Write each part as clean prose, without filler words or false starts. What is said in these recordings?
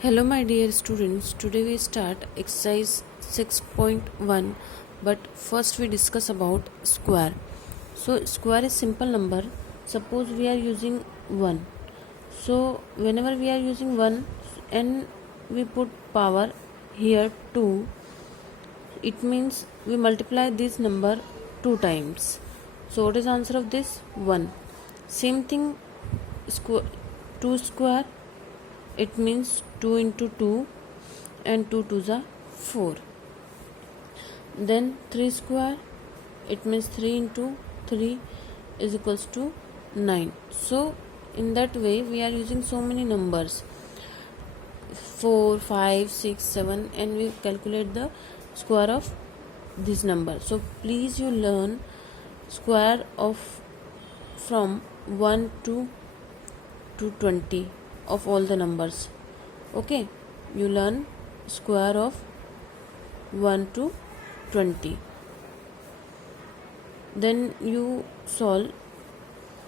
Hello, my dear students. Today we start exercise 6.1, but first we discuss about square. So, square is simple number. Suppose we are using 1. So, whenever we are using 1 and we put power here 2, it means we multiply this number 2 times. So, what is the answer of this? 1. Same thing, square 2 square, it means 2 into 2 and 2 2s are 4. Then 3 square, it means 3 into 3 is equals to 9. So in that way we are using so many numbers 4, 5, 6, 7, and we calculate the square of this number. So please you learn square of from 1 to 20 of all the numbers. Okay, you learn square of 1 to 20. Then you solve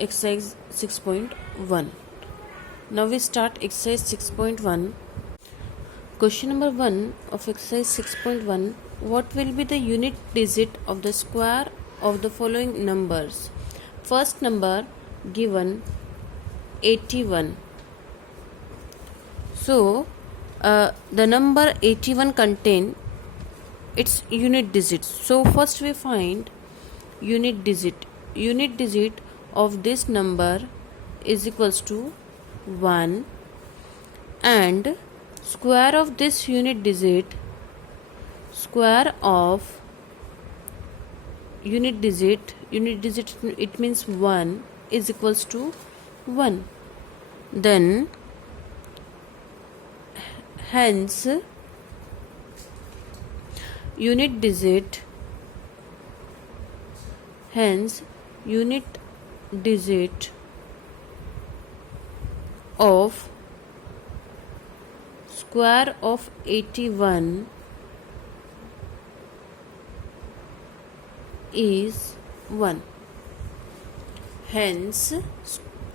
exercise 6.1. Now we start exercise 6.1. Question number 1 of exercise 6.1. What will be the unit digit of the square of the following numbers? First number given 81. So the number 81 contain its unit digits. So first we find unit digit. Unit digit of this number is equals to 1, and square of this unit digit, square of unit digit it means 1 is equals to 1. Then hence unit digit of square of 81 is 1. Hence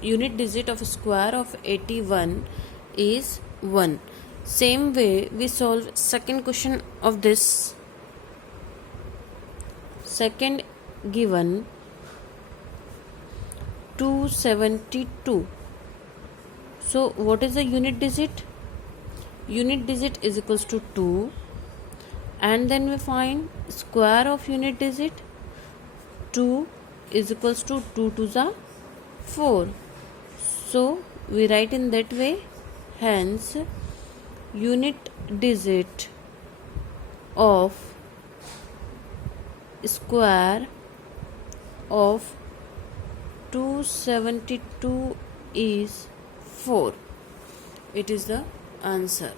unit digit of square of 81 is 1. Same way we solve second question of this. Second given 272. So what is the unit digit? Unit digit is equals to 2, and then we find square of unit digit. 2 is equals to 2 2s are 4. So we write in that way. Hence unit digit of square of 272 is 4. It is the answer.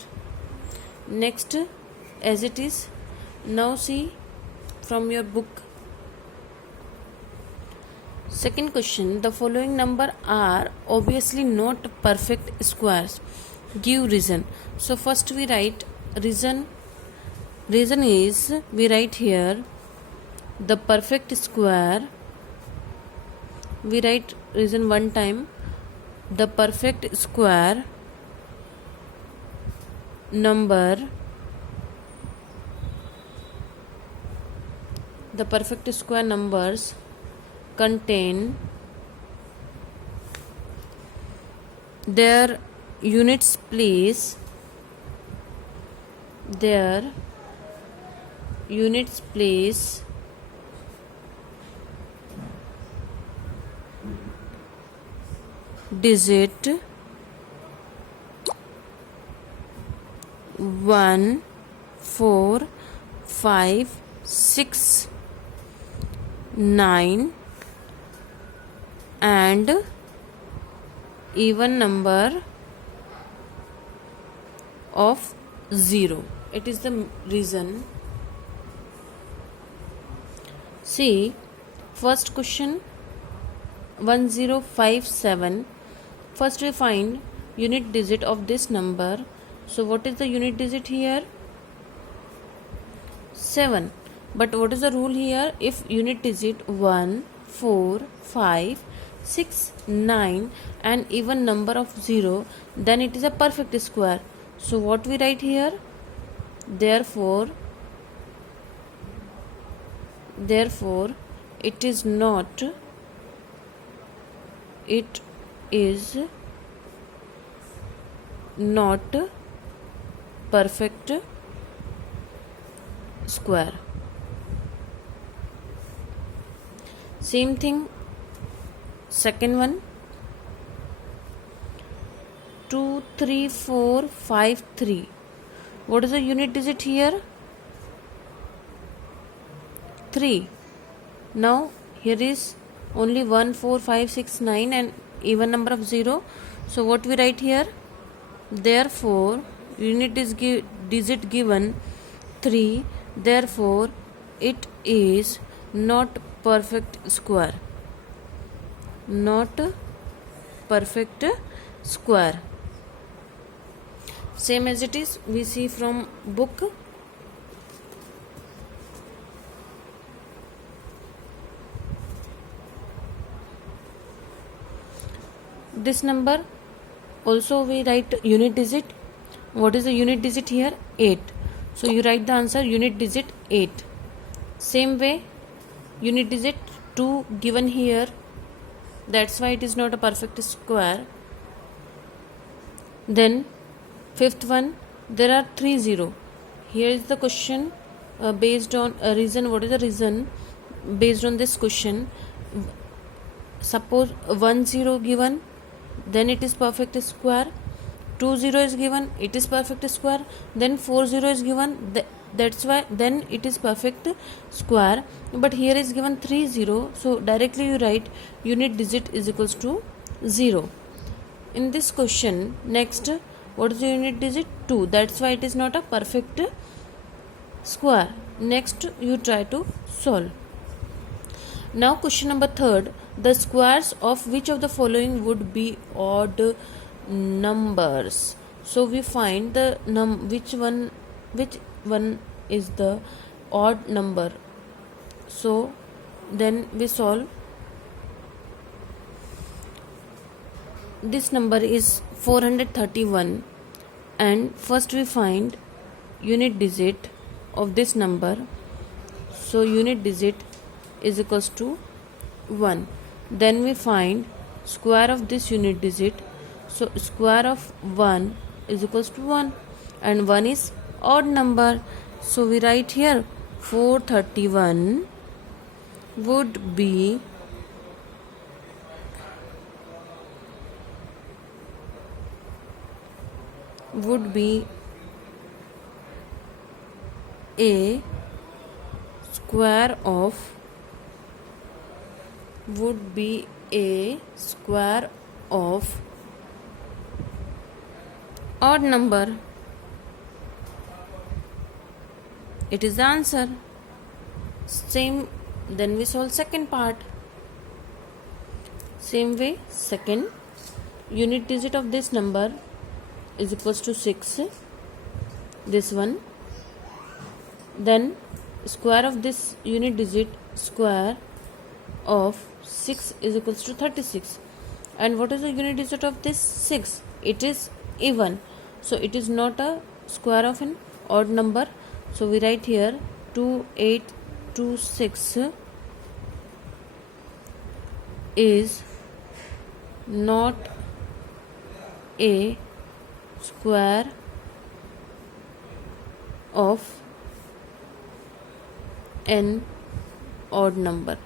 Next, as it is, now see from your book. Second question, the following number are obviously not perfect squares. Give reason. So first we write reason. Reason is, we write here the perfect square. We write reason one time. The perfect square numbers contain their units place digit 1, 4, 5, 6, 9 and even number of 0. It is the reason. See, first question 1057. First we find unit digit of this number. So what is the unit digit here? 7. But what is the rule here? If unit digit 1, 4, 5, 6, 9 and even number of 0, then it is a perfect square. So what we write here? Therefore it is not perfect square. Same thing, second one, 2 3 4 5 3. What is the unit digit here? 3. Now here is only 1 4 5 6 9 and even number of 0. So what we write here? Therefore unit digit given 3, therefore it is not perfect square. Not perfect square. Same as it is we see from book. This number also we write unit digit. What is the unit digit here? 8. So you write the answer unit digit 8. Same way, unit digit 2 given here, that's why it is not a perfect square. Then fifth one, there are 3 0. Here is the question based on a reason. What is the reason based on this question? Suppose 1 0 given, then it is perfect square. 2 0 is given, it is perfect square. Then 4 0 is given, that's why then it is perfect square. But here is given 3 0, so directly you write unit digit is equals to 0. In this question, next, what is the unit digit? 2, that's why it is not a perfect square. Next you try to solve. Now question number 3, the squares of which of the following would be odd numbers? So we find the which one is the odd number. So then we solve. This number is 431, and first we find unit digit of this number. So unit digit is equals to 1. Then we find square of this unit digit. So square of 1 is equals to 1, and 1 is odd number. So we write here 431 would be a square of odd number. It is the answer. Same, then we solve second part. Same way, second, unit digit of this number is equals to 6, this one. Then square of this unit digit, square of 6 is equals to 36. And what is the unit digit of this 6? It is even, so it is not a square of an odd number. So we write here 2826 is not a square of an odd number.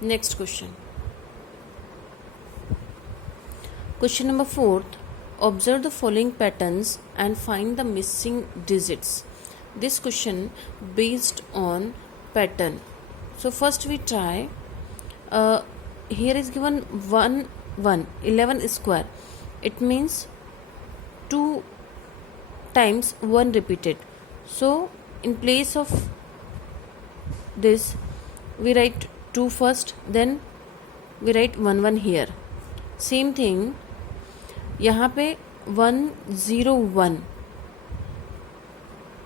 Next question. Question number 4. Observe the following patterns and find the missing digits. This question based on pattern. So first we try. Here is given 1 1 11 square. It means 2 times 1 repeated. So in place of this we write 2 first, then we write 1 1 here. Same thing यहाँ पे 101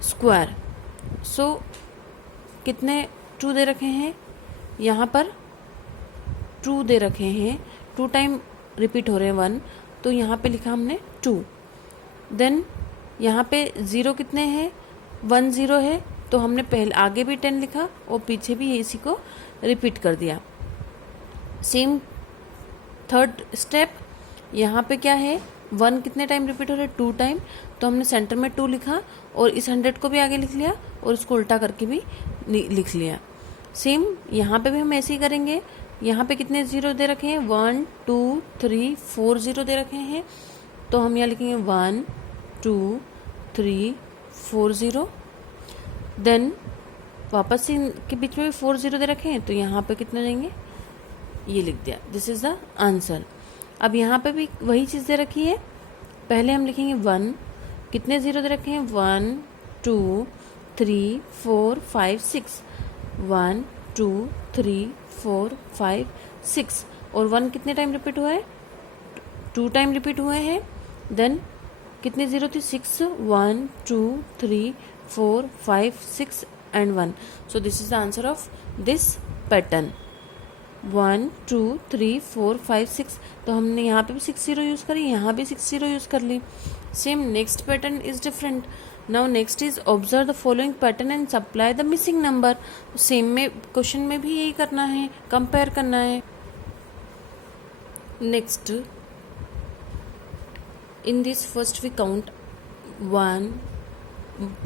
square. सो कितने 2 दे रखे हैं यहाँ पर? 2 दे रखे हैं, 2 time repeat हो रहे हैं 1, तो यहाँ पे लिखा हमने 2। देन यहाँ पे 0 कितने हैं, 1 0 है, तो हमने पहले आगे भी 10 लिखा और पीछे भी इसी को रिपीट कर दिया। सेम थर्ड स्टेप, यहाँ पे क्या है, 1 कितने टाइम रिपीट हो रहा है, 2 टाइम, तो हमने सेंटर में 2 लिखा और इस 100 को भी आगे लिख लिया और इसको उल्टा करके भी लिख लिया। सेम यहाँ पे भी हम ऐसे ही करेंगे। यहाँ पे कितने 0 दे रखे हैं, 1 2 3 4 0 दे रखे हैं, तो हम यहाँ लिखेंगे 1 2 3 4 0। देन वापस से इनके बीच में भी 4 0 दे रखे हैं, तो यहाँ पे कितने देंगे, ये लिख दिया। This is the answer. अब यहाँ पे भी वही चीज़ दे रखी है, पहले हम लिखेंगे 1, कितने 0 दे रखे हैं, 1 2 3 4 5 6, 1 2 3 4 5 6, और 1 कितने टाइम रिपीट हुआ है, 2 टाइम रिपीट हुए हैं। देन कितने 0 थे, 6, 1 2 3 4 5 6 and 1. So this is the answer of this pattern. 1 2 3 4 5 6, तो हमने यहाँ पे भी 6 0 यूज़ करी, यहाँ भी 6 0 यूज़ कर ली। Same next pattern is different. Now next is observe the following pattern and supply the missing number. Same में क्वेश्चन में भी यही करना है, कंपेयर करना है। Next in this first we count 1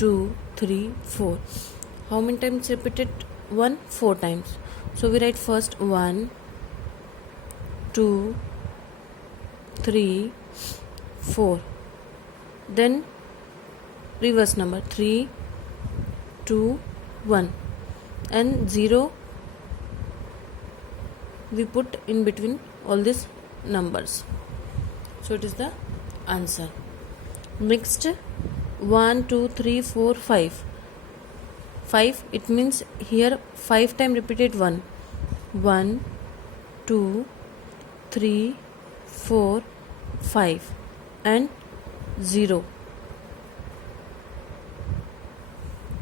2 3 4. How many times repeated 1? 4 times. So we write first 1 2 3 4, then reverse number 3 2 1, and 0 we put in between all these numbers. So it is the answer. Next 1 2 3 4 5. 5, it means here 5 time repeated 1. 1 2 3 4 5 and 0.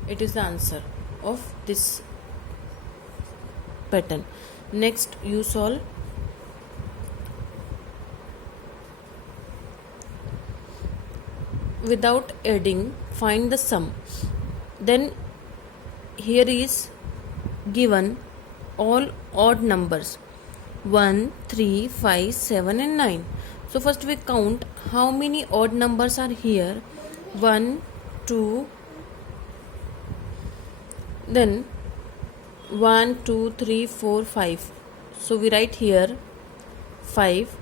It is the answer of this pattern. Next you solve without adding, find the sum. Then here is given all odd numbers 1 3 5 7 and 9. So first we count how many odd numbers are here. 1 2, then 1 2 3 4 5. So we write here 5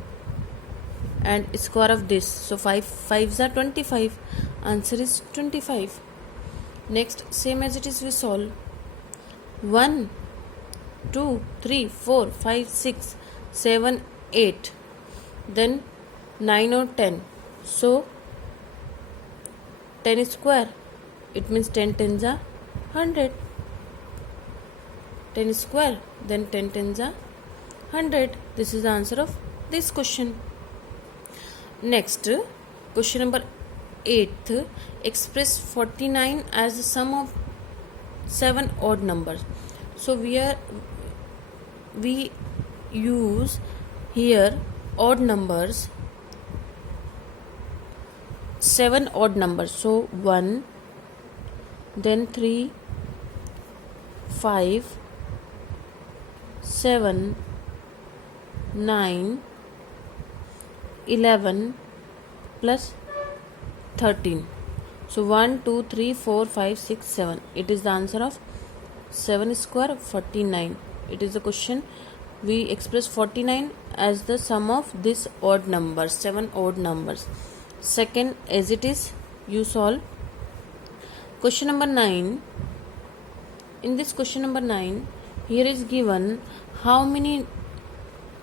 and square of this, so 5 5s are 25. Answer is 25. Next same as it is we solve 1 2 3 4 5 6 7 8, then 9 or 10. So 10 square, it means 10 tens are 100. 10 square, then 10 tens are 100. This is the answer of this question. Next question number 8, express 49 as the sum of 7 odd numbers. So we use here odd numbers, 7 odd numbers. So 1, then 3 5 7 9 11 plus 13. So 1 2 3 4 5 6 7. It is the answer of 7 square 49. It is the question. We express 49 as the sum of this odd numbers, 7 odd numbers. Second, as it is, you solve question number 9. In this question number 9, here is given how many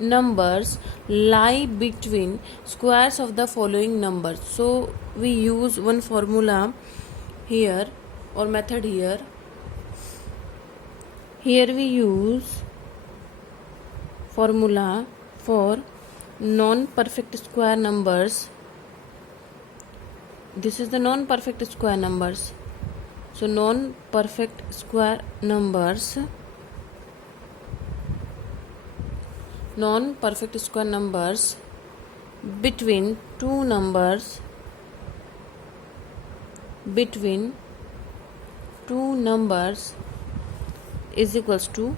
numbers lie between squares of the following numbers. So we use one formula here or method here. Here we use formula for non-perfect square numbers. This is the non-perfect square numbers. So non-perfect square numbers, non-perfect square numbers between two numbers is equals to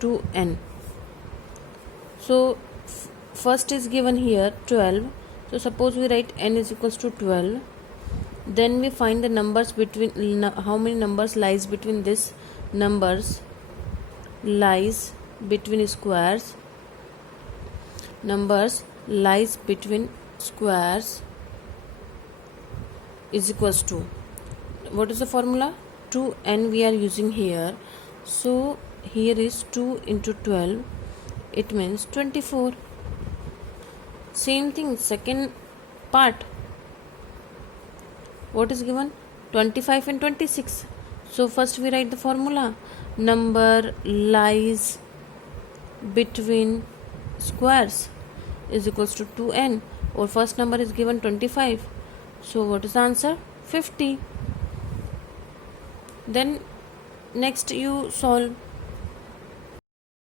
2n. So first is given here 12. So suppose we write n is equals to 12. Then we find the numbers between, how many numbers lies between this numbers, lies between squares, numbers lies between squares is equals to, what is the formula? 2n we are using here. So here is 2 into 12, it means 24. Same thing, second part, what is given? 25 and 26. So first we write the formula, number lies between squares is equals to 2n, or first number is given 25. So what is the answer? 50. Then next you solve.